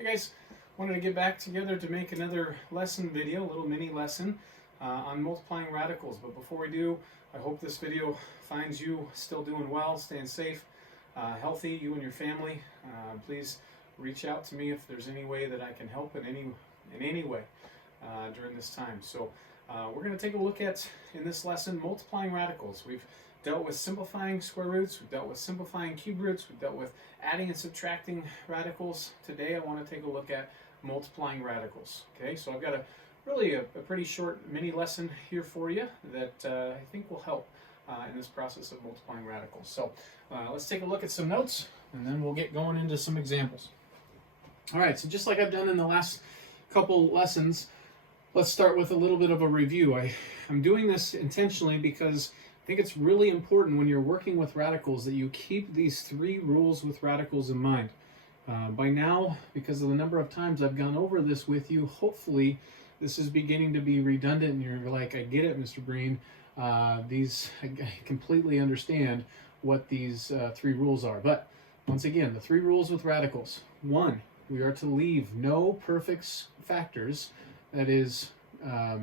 Hey guys, wanted to get back together to make another lesson video, a little mini lesson on multiplying radicals. But before we do, I hope this video finds you still doing well, staying safe, healthy, you and your family. Please reach out to me if there's any way that I can help in any way during this time. So we're going to take a look at, in this lesson, multiplying radicals. We've dealt with simplifying square roots, we've dealt with simplifying cube roots, we've dealt with adding and subtracting radicals. Today I want to take a look at multiplying radicals. Okay, so I've got a pretty short mini lesson here for you that I think will help in this process of multiplying radicals. So let's take a look at some notes and then we'll get going into some examples. All right, so just like I've done in the last couple lessons, let's start with a little bit of a review. I'm doing this intentionally because I think it's really important when you're working with radicals that you keep these three rules with radicals in mind. By now, because of the number of times I've gone over this with you, hopefully this is beginning to be redundant and you're like, I get it, Mr. Breen. I completely understand what these three rules are. But once again, the three rules with radicals. 1, we are to leave no perfect factors, that is,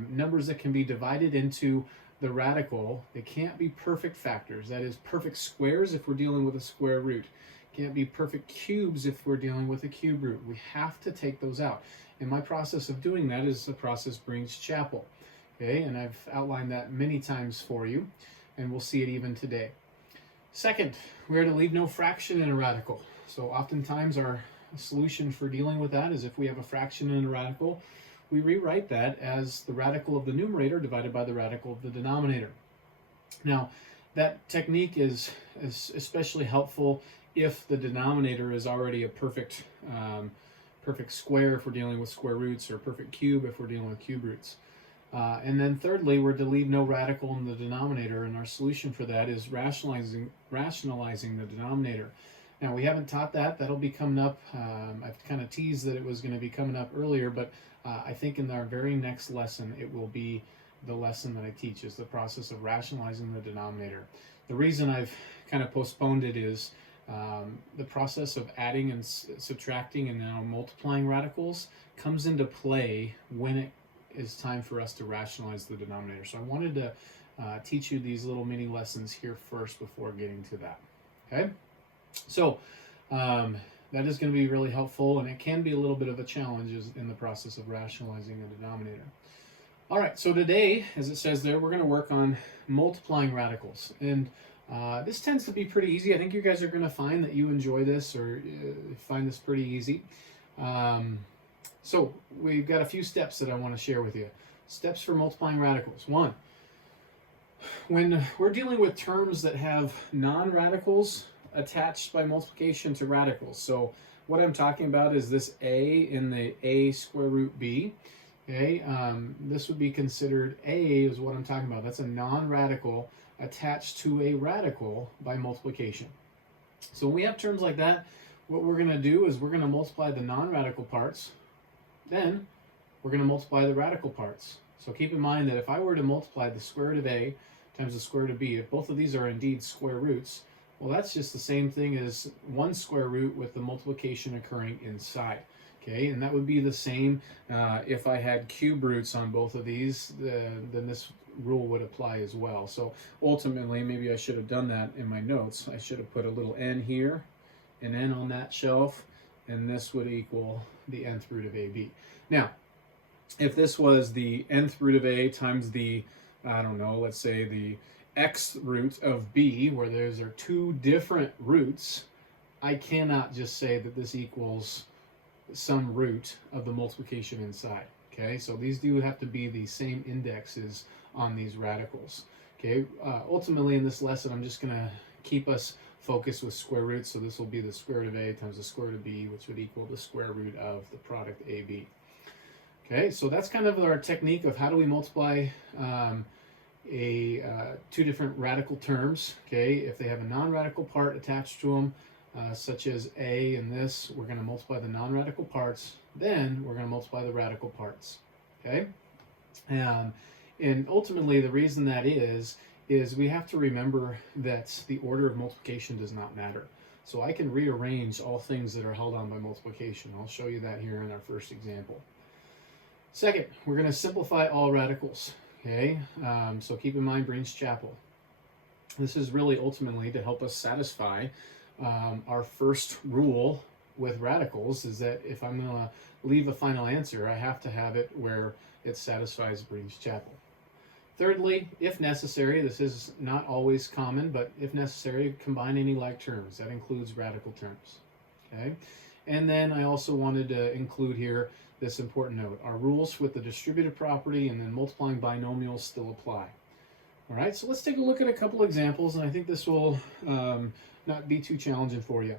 numbers that can be divided into the radical. They can't be perfect factors, that is perfect squares if we're dealing with a square root. Can't be perfect cubes if we're dealing with a cube root. We have to take those out. And my process of doing that is the process Breen's Chapel. Okay, and I've outlined that many times for you, and we'll see it even today. Second, we are to leave no fraction in a radical. So oftentimes our solution for dealing with that is if we have a fraction in a radical, we rewrite that as the radical of the numerator divided by the radical of the denominator. Now, that technique is especially helpful if the denominator is already a perfect square if we're dealing with square roots, or perfect cube if we're dealing with cube roots. And then thirdly, we're to leave no radical in the denominator, and our solution for that is rationalizing the denominator. Now, we haven't taught that. That'll be coming up. I've kind of teased that it was going to be coming up earlier, but I think in our very next lesson, it will be the lesson that I teach, is the process of rationalizing the denominator. The reason I've kind of postponed it is the process of adding and subtracting and now multiplying radicals comes into play when it is time for us to rationalize the denominator. So I wanted to teach you these little mini lessons here first before getting to that. Okay? So that is going to be really helpful, and it can be a little bit of a challenge in the process of rationalizing a denominator. All right, so today, as it says there, we're going to work on multiplying radicals. And this tends to be pretty easy. I think you guys are going to find that you enjoy this, or find this pretty easy. So we've got a few steps that I want to share with you. Steps for multiplying radicals. 1, when we're dealing with terms that have non-radicals attached by multiplication to radicals. So what I'm talking about is this a in the a square root b. Okay, this would be considered a is what I'm talking about. That's a non-radical attached to a radical by multiplication. So when we have terms like that, what we're going to do is we're going to multiply the non-radical parts, then we're going to multiply the radical parts. So keep in mind that if I were to multiply the square root of a times the square root of b, if both of these are indeed square roots, well, that's just the same thing as one square root with the multiplication occurring inside. Okay, and that would be the same if I had cube roots on both of these, then this rule would apply as well. So ultimately, maybe I should have done that in my notes. I should have put a little n here, an n on that shelf, and this would equal the nth root of ab. Now, if this was the nth root of a times the, I don't know, let's say the x root of b, where those are two different roots, I cannot just say that this equals some root of the multiplication inside. Okay, so these do have to be the same indexes on these radicals. Okay, ultimately in this lesson, I'm just going to keep us focused with square roots. So this will be the square root of a times the square root of b, which would equal the square root of the product ab. Okay, so that's kind of our technique of how do we multiply two different radical terms. Okay, if they have a non-radical part attached to them, such as a and this, we're going to multiply the non-radical parts, then we're going to multiply the radical parts. Okay, and ultimately the reason that is we have to remember that the order of multiplication does not matter. So I can rearrange all things that are held on by multiplication. I'll show you that here in our first example. Second, we're going to simplify all radicals. Okay, so keep in mind Breen's Chapel. This is really ultimately to help us satisfy our first rule with radicals, is that if I'm going to leave a final answer, I have to have it where it satisfies Breen's Chapel. Thirdly, if necessary, this is not always common, but if necessary, combine any like terms. That includes radical terms. Okay, and then I also wanted to include here this important note. Our rules with the distributive property and then multiplying binomials still apply. All right, so let's take a look at a couple examples, and I think this will not be too challenging for you.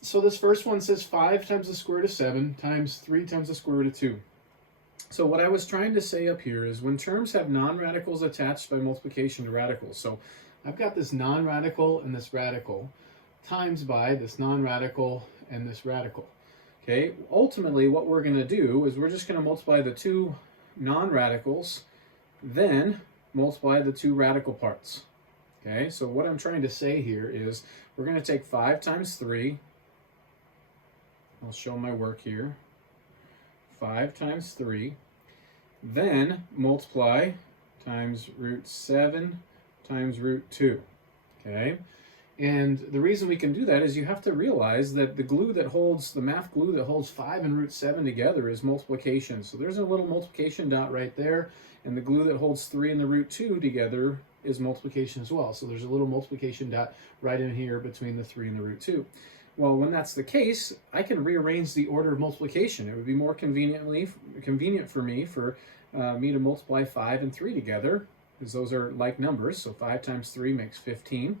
So this first one says 5 times the square root of 7 times 3 times the square root of 2. So what I was trying to say up here is when terms have non-radicals attached by multiplication to radicals. So I've got this non-radical and this radical times by this non-radical and this radical. Okay, ultimately what we're going to do is we're just going to multiply the two non-radicals, then multiply the two radical parts. Okay, so what I'm trying to say here is we're going to take 5 times 3. I'll show my work here. 5 times 3, then multiply times root 7 times root 2, okay? And the reason we can do that is you have to realize that the glue that holds, the math glue that holds 5 and root 7 together is multiplication. So there's a little multiplication dot right there, and the glue that holds 3 and the root 2 together is multiplication as well. So there's a little multiplication dot right in here between the 3 and the root 2. Well, when that's the case, I can rearrange the order of multiplication. It would be more convenient for me to multiply 5 and 3 together, because those are like numbers. So 5 times 3 makes 15.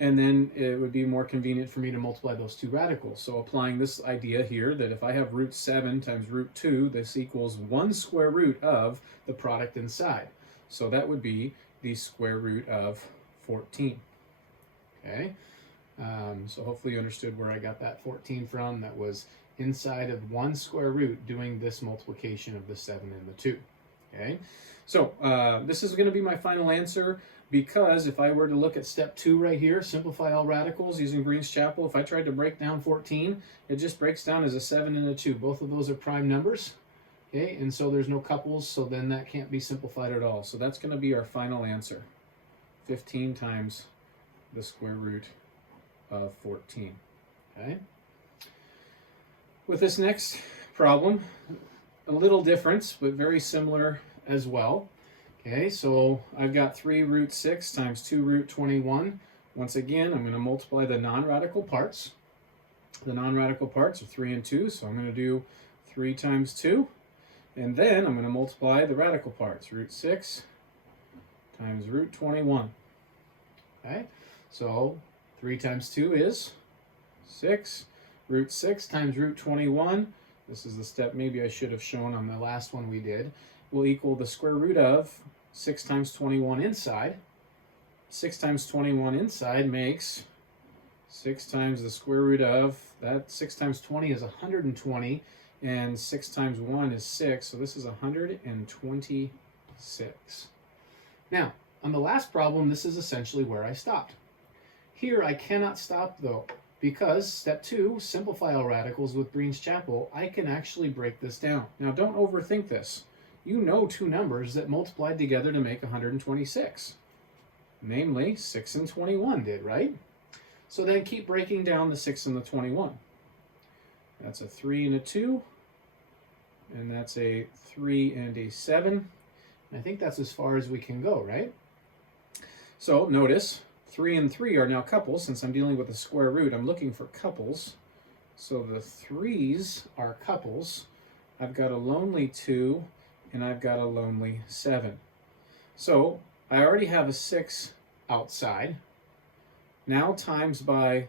And then it would be more convenient for me to multiply those two radicals. So applying this idea here that if I have root 7 times root 2, this equals 1 square root of the product inside. So that would be the square root of 14. Okay, so hopefully you understood where I got that 14 from. That was inside of 1 square root doing this multiplication of the 7 and the 2. Okay, so this is going to be my final answer, because if I were to look at step 2 right here, simplify all radicals using Breen's Chapel, if I tried to break down 14, it just breaks down as a 7 and a 2. Both of those are prime numbers. Okay, and so there's no couples, so then that can't be simplified at all. So that's going to be our final answer, 15 times the square root of 14. Okay. With this next problem, a little difference, but very similar as well. Okay, so I've got 3 root 6 times 2 root 21. Once again, I'm going to multiply the non-radical parts. The non-radical parts are 3 and 2, so I'm going to do 3 times 2. And then I'm going to multiply the radical parts, root 6 times root 21. Okay. So 3 times 2 is 6. Root 6 times root 21, this is the step maybe I should have shown on the last one we did, will equal the square root of 6 times 21 inside. 6 times 21 inside makes 6 times the square root of, that 6 times 20 is 120, and 6 times 1 is 6, so this is 126. Now, on the last problem, this is essentially where I stopped. Here I cannot stop though, because step 2, simplify all radicals with Breen's Chapel, I can actually break this down. Now don't overthink this. You know two numbers that multiplied together to make 126. Namely, 6 and 21 did, right? So then keep breaking down the 6 and the 21. That's a 3 and a 2, and that's a 3 and a 7. And I think that's as far as we can go, right? So notice, 3 and 3 are now couples. Since I'm dealing with the square root, I'm looking for couples. So the 3's are couples. I've got a lonely 2, and I've got a lonely 7. So I already have a 6 outside. Now times by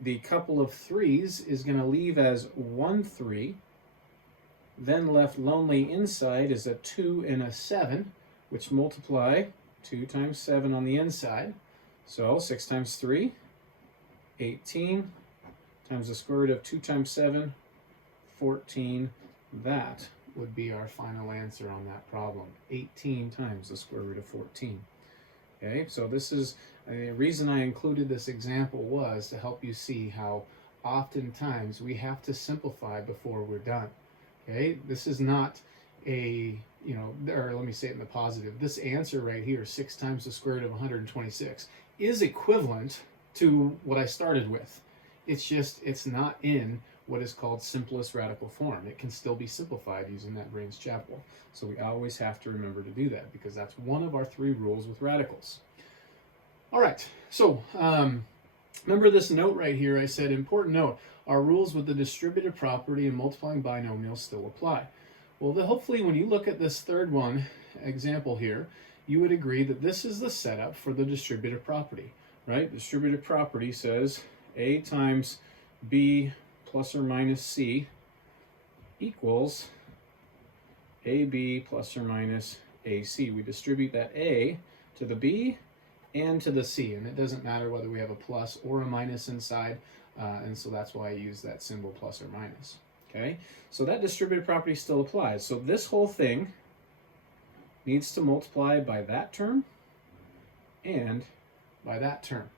the couple of 3's is going to leave as 1 3. Then left lonely inside is a 2 and a 7, which multiply 2 times 7 on the inside. So 6 times 3, 18, times the square root of 2 times 7, 14. That would be our final answer on that problem. 18 times the square root of 14. Okay, so this is The reason I included this example was to help you see how oftentimes we have to simplify before we're done. Okay, this is not a, or let me say it in the positive. This answer right here, 6 times the square root of 126, is equivalent to what I started with. It's just, it's not in what is called simplest radical form. It can still be simplified using that Brains Chapel. So we always have to remember to do that, because that's one of our 3 rules with radicals. All right, so remember this note right here. I said, important note, our rules with the distributive property and multiplying binomials still apply. Well, hopefully when you look at this third one example here, you would agree that this is the setup for the distributive property, right? Distributive property says A times B plus or minus C equals AB plus or minus AC. We distribute that A to the B and to the C, and it doesn't matter whether we have a plus or a minus inside, and so that's why I use that symbol plus or minus. Okay, so that distributive property still applies. So this whole thing needs to multiply by that term and by that term.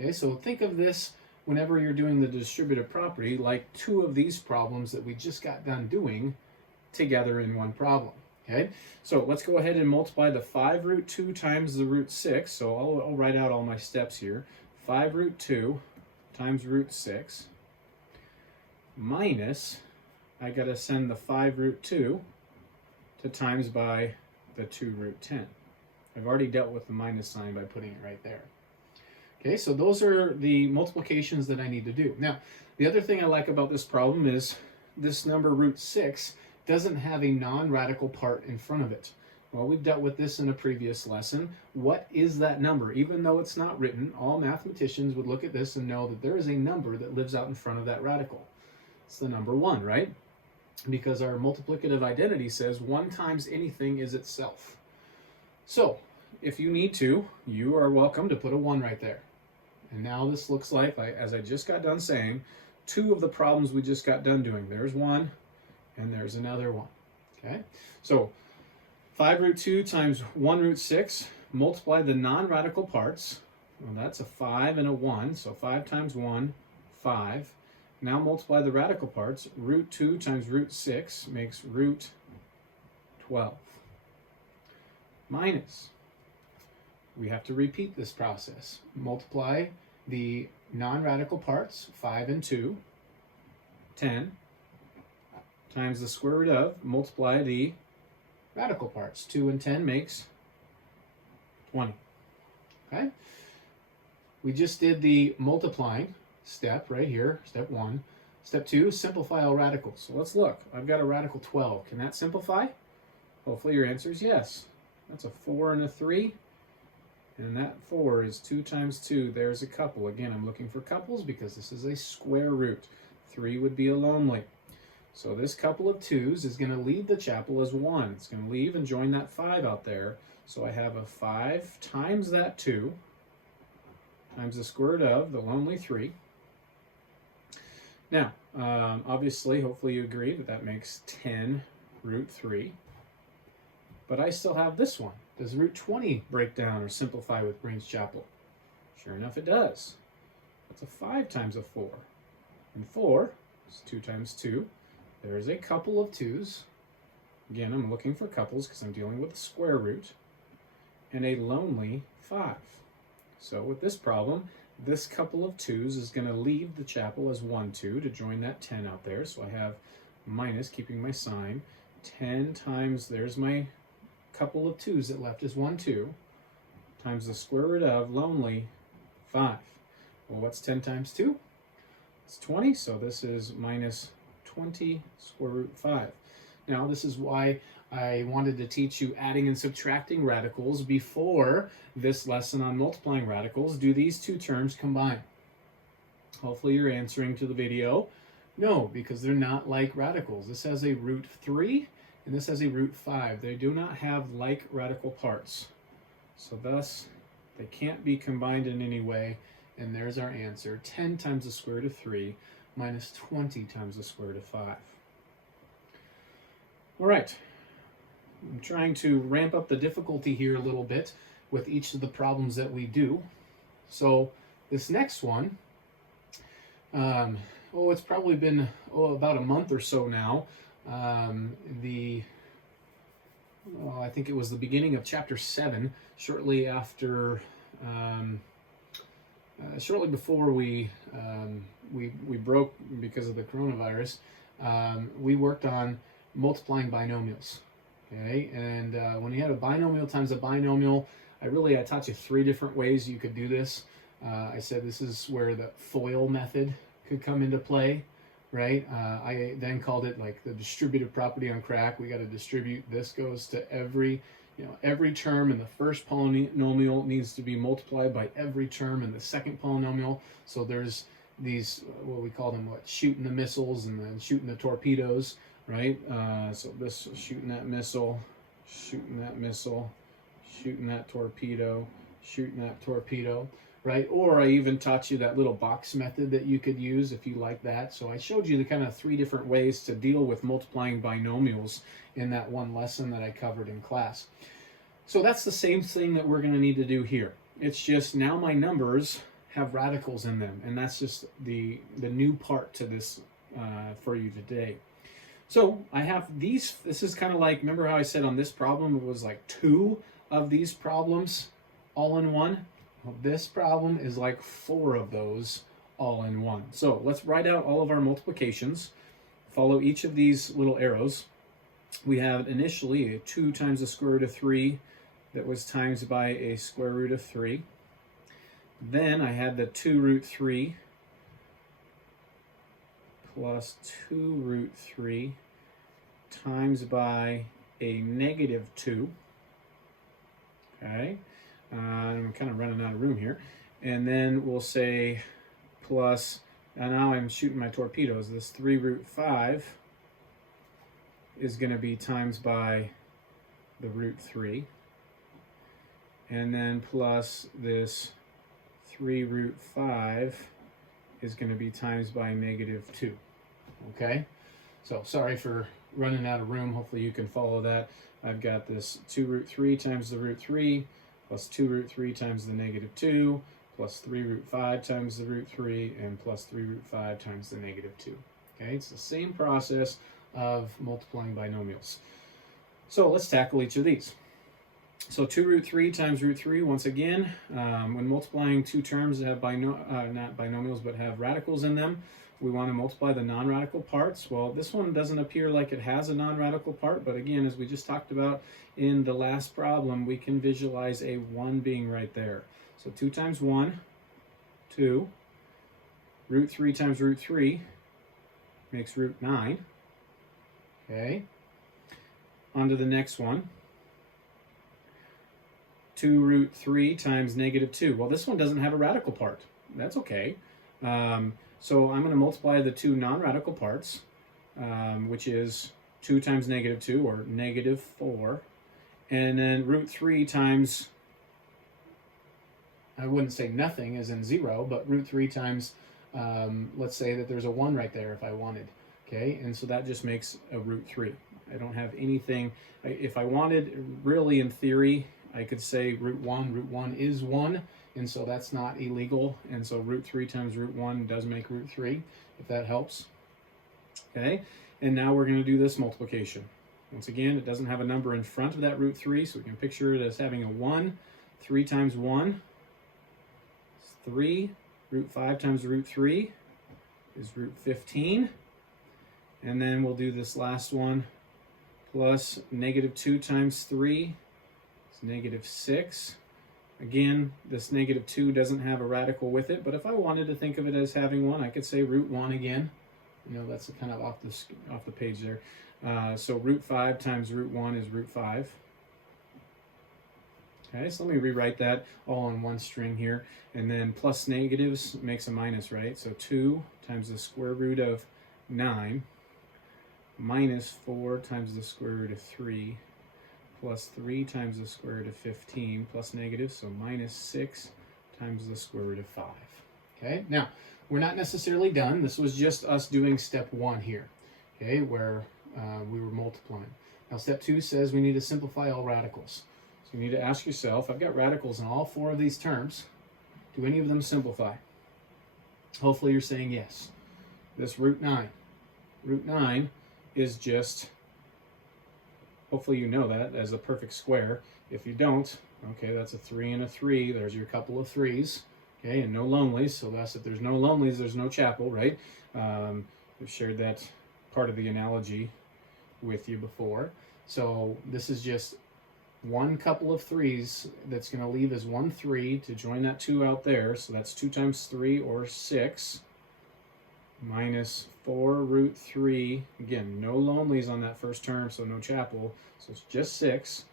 Okay, so think of this whenever you're doing the distributive property like 2 of these problems that we just got done doing together in one problem. Okay, so let's go ahead and multiply the 5 root 2 times the root 6. So I'll write out all my steps here. 5 root 2 times root 6 minus, I got to send the 5 root 2 to times by the 2 root 10. I've already dealt with the minus sign by putting it right there. Okay, so those are the multiplications that I need to do. Now, the other thing I like about this problem is this number root 6 doesn't have a non-radical part in front of it. Well, we've dealt with this in a previous lesson. What is that number? Even though it's not written, all mathematicians would look at this and know that there is a number that lives out in front of that radical. It's the number 1, right? Because our multiplicative identity says 1 times anything is itself. So, if you need to, you are welcome to put a 1 right there. And now this looks like, as I just got done saying, 2 of the problems we just got done doing. There's 1, and there's another 1. Okay, so 5 root 2 times 1 root 6, multiply the non-radical parts. Well, that's a 5 and a 1, so 5 times 1, 5. Now multiply the radical parts. Root 2 times root 6 makes root 12. Minus. We have to repeat this process. Multiply the non-radical parts, 5 and 2, 10, times the square root of, multiply the radical parts. 2 and 10 makes 20. Okay? We just did the multiplying step right here, step 1. Step 2, simplify all radicals. So let's look. I've got a radical 12. Can that simplify? Hopefully your answer is yes. That's a 4 and a 3. And that 4 is 2 times 2. There's a couple. Again, I'm looking for couples because this is a square root. 3 would be a lonely. So this couple of 2's is going to leave the chapel as 1. It's going to leave and join that 5 out there. So I have a 5 times that 2 times the square root of the lonely 3. Now, obviously, hopefully you agree that that makes 10 root 3. But I still have this one. Does root 20 break down or simplify with Brains Chapel? Sure enough, it does. That's a 5 times a 4. And 4 is 2 times 2. There's a couple of 2's. Again, I'm looking for couples because I'm dealing with a square root. And a lonely 5. So with this problem, this couple of 2's is going to leave the chapel as 1, 2 to join that 10 out there. So I have minus, keeping my sign, 10 times, there's my couple of 2's that left is 1, 2, times the square root of lonely 5. Well, what's 10 times 2? It's 20, so this is minus 20 square root 5. Now, this is why I wanted to teach you adding and subtracting radicals before this lesson on multiplying radicals. Do these two terms combine? Hopefully you're answering to the video. No, because they're not like radicals. This has a root 3 and this has a root 5. They do not have like radical parts. So thus, they can't be combined in any way. And there's our answer. 10 times the square root of 3 minus 20 times the square root of 5. All right. I'm trying to ramp up the difficulty here a little bit with each of the problems that we do. So this next one, it's probably been about a month or so now. I think it was the beginning of chapter 7, shortly after, shortly before we broke because of the coronavirus. We worked on multiplying binomials. Okay, and when you had a binomial times a binomial, I taught you 3 different ways you could do this. I said this is where the FOIL method could come into play, right? I then called it like the distributive property on crack. We got to distribute. This goes to every term in the first polynomial needs to be multiplied by every term in the second polynomial. So there's these, what we call them, shooting the missiles and then shooting the torpedoes, right? So this shooting that missile, shooting that missile, shooting that torpedo, shooting that torpedo, right? Or I even taught you that little box method that you could use if you like that. So I showed you the kind of 3 different ways to deal with multiplying binomials in that one lesson that I covered in class. So that's the same thing that we're going to need to do here. It's just now my numbers have radicals in them, and that's just the new part to this for you today. So I have these. This is kind of like, remember how I said on this problem it was like 2 of these problems all in one? Well, this problem is like 4 of those all in one. So let's write out all of our multiplications. Follow each of these little arrows. We have initially a 2 times the square root of 3 that was times by a square root of 3. Then I had the 2 root 3 plus 2 root 3 times by a negative 2. Okay, I'm kind of running out of room here. And then we'll say plus, and now I'm shooting my torpedoes, this 3 root 5 is going to be times by the root 3. And then plus this 3 root 5 is going to be times by negative 2. Okay, so sorry for running out of room. Hopefully you can follow that. I've got this 2 root 3 times the root 3 plus 2 root 3 times the negative 2 plus 3 root 5 times the root 3 and plus 3 root 5 times the negative 2. Okay, it's the same process of multiplying binomials. So let's tackle each of these. So 2 root 3 times root 3, once again, when multiplying 2 terms that have not binomials but have radicals in them, we want to multiply the non-radical parts. Well, this one doesn't appear like it has a non-radical part, but again, as we just talked about in the last problem, we can visualize a 1 being right there. So 2 times 1, 2. Root 3 times root 3 makes root 9. Okay. On to the next one. 2 root 3 times negative 2. Well, this one doesn't have a radical part. That's okay. So I'm going to multiply the 2 non-radical parts, which is 2 times negative 2, or negative 4. And then root 3 times, I wouldn't say nothing as in 0, but root 3 times, let's say that there's a 1 right there if I wanted. Okay, and so that just makes a root 3. I don't have anything. If I wanted, really in theory, I could say root 1 is 1, and so that's not illegal, and so root 3 times root 1 does make root 3, if that helps. Okay, and now we're going to do this multiplication. Once again, it doesn't have a number in front of that root 3, so we can picture it as having a 1. 3 times 1 is 3. Root 5 times root 3 is root 15. And then we'll do this last one, plus negative 2 times 3 is negative 6. Again, this negative 2 doesn't have a radical with it, but if I wanted to think of it as having 1, I could say root 1 again. You know, that's kind of off the page there. So root 5 times root 1 is root 5. Okay, so let me rewrite that all in one string here. And then plus negatives makes a minus, right? So 2 times the square root of 9 minus 4 times the square root of 3 plus 3 times the square root of 15 plus negative, so minus 6 times the square root of 5. Okay, now we're not necessarily done. This was just us doing step 1 here, okay, where we were multiplying. Now step 2 says we need to simplify all radicals. So you need to ask yourself, I've got radicals in all 4 of these terms. Do any of them simplify? Hopefully you're saying yes. This root 9. Root 9 is just, hopefully you know that, as a perfect square. If you don't, okay, that's a 3 and a 3. There's your couple of 3s. Okay, and no lonelies. So that's if there's no lonelies, there's no chapel, right? We've shared that part of the analogy with you before. So this is just one couple of 3s that's going to leave as 1 3 to join that 2 out there. So that's 2 times 3, or 6, minus 4 root 3. Again, no lonelies on that first term, so no chapel. So it's just 6,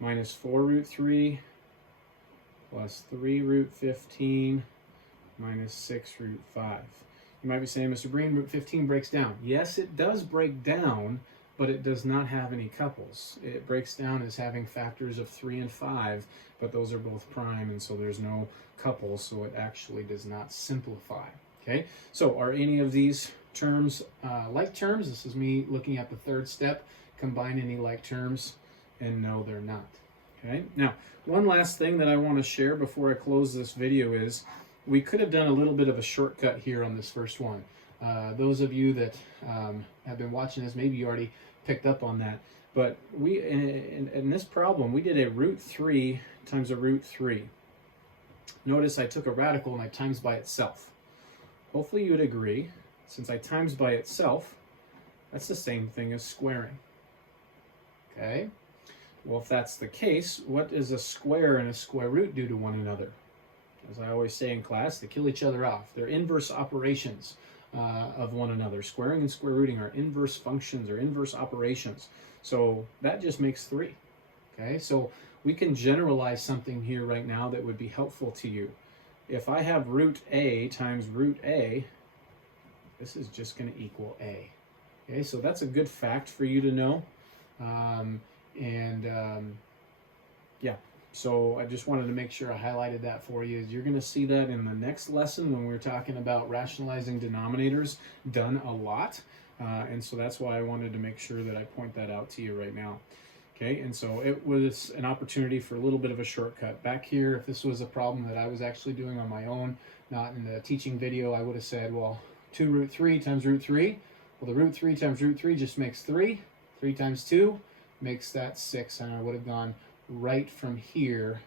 minus 4 root 3, plus 3 root 15, minus 6 root 5. You might be saying, Mr. Breen, root 15 breaks down. Yes, it does break down, but it does not have any couples. It breaks down as having factors of 3 and 5, but those are both prime, and so there's no couples, so it actually does not simplify. Okay, so are any of these terms like terms? This is me looking at the third step. Combine any like terms, and no, they're not. Okay, now one last thing that I want to share before I close this video is we could have done a little bit of a shortcut here on this first one. Those of you that have been watching this, maybe you already picked up on that. But we in this problem, we did a root 3 times a root 3. Notice I took a radical and I times by itself. Hopefully you would agree, since I times by itself, that's the same thing as squaring. Okay? Well, if that's the case, what does a square and a square root do to one another? As I always say in class, they kill each other off. They're inverse operations of one another. Squaring and square rooting are inverse functions or inverse operations. So that just makes 3. Okay, so we can generalize something here right now that would be helpful to you. If I have root a times root a, this is just going to equal a. Okay, so that's a good fact for you to know. Yeah, so I just wanted to make sure I highlighted that for you. You're going to see that in the next lesson when we're talking about rationalizing denominators done a lot. And so that's why I wanted to make sure that I point that out to you right now. Okay, and so it was an opportunity for a little bit of a shortcut. Back here, if this was a problem that I was actually doing on my own, not in the teaching video, I would have said, well, 2 root 3 times root 3. Well, the root 3 times root 3 just makes 3. 3 times 2 makes that 6, and I would have gone right from here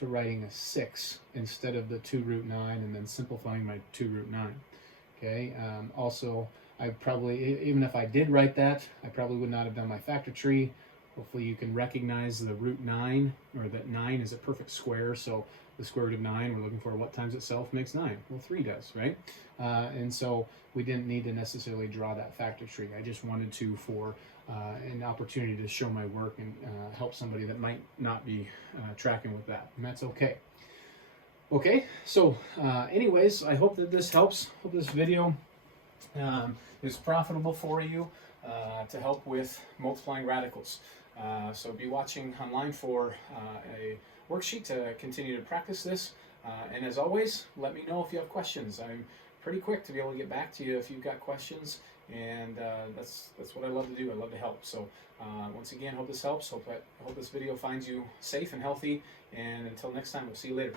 to writing a 6 instead of the 2 root 9 and then simplifying my 2 root 9. Okay, also, I probably, even if I did write that, I probably would not have done my factor tree. Hopefully you can recognize the root 9, or that 9 is a perfect square, so the square root of 9, we're looking for what times itself makes 9. Well, 3 does, right? And so we didn't need to necessarily draw that factor tree. I just wanted to for an opportunity to show my work and help somebody that might not be tracking with that, and that's okay. Okay, so anyways, I hope that this helps. Hope this video is profitable for you to help with multiplying radicals. So be watching online for a worksheet to continue to practice this. And as always, let me know if you have questions. I'm pretty quick to be able to get back to you if you've got questions, and that's what I love to do. I love to help. So once again, hope this helps. Hope this video finds you safe and healthy. And until next time, we'll see you later.